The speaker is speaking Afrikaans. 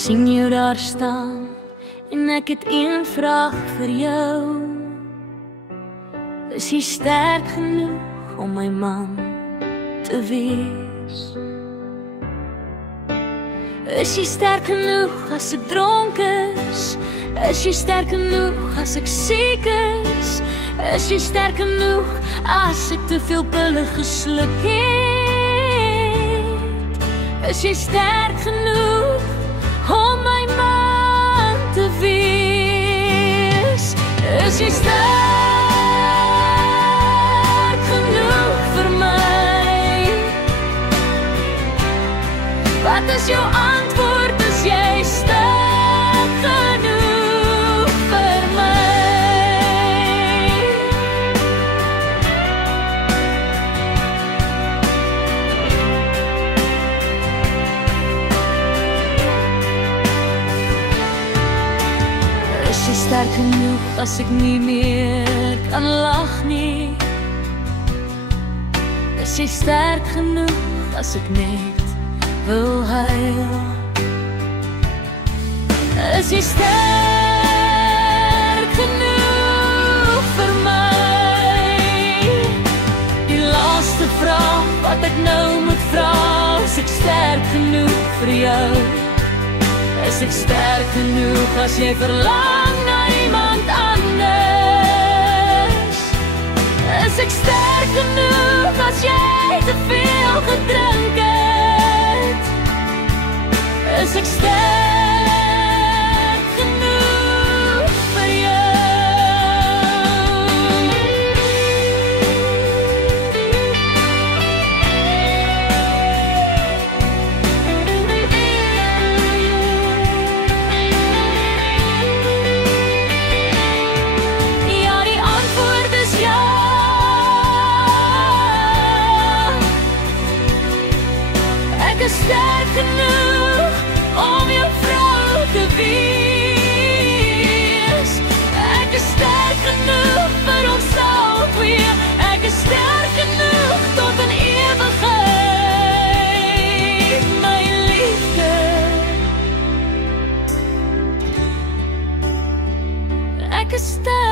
sien jou daar staan en ek het een vraag vir jou. Is jy sterk genoeg om my man te wees? Is jy sterk genoeg as ek dronk is? Is jy sterk genoeg as ek siek is? Is jy sterk genoeg as ek te veel pille gesluk het? Is jy sterk genoeg om my man te wees? Is jy sterk genoeg vir my? Wat is jou antwoord as jy sterk genoeg vir my? Is jy sterk genoeg as ek nie meer kan lag nie? Is jy sterk genoeg as ek net wil huil? Is jy sterk genoeg vir my? Die laaste vraag wat ek nou moet vra, is ek sterk genoeg vir jou? Is ek sterk genoeg as jy verlang na iemand anders? Is ek sterk genoeg as jy te veel gedrink het? Is ek sterk genoeg vir sterk genoeg om jou vrou te wees? Ek is sterk genoeg vir ons al twee. Ek is sterk genoeg tot in ewigheid, my liefde. Ek is sterk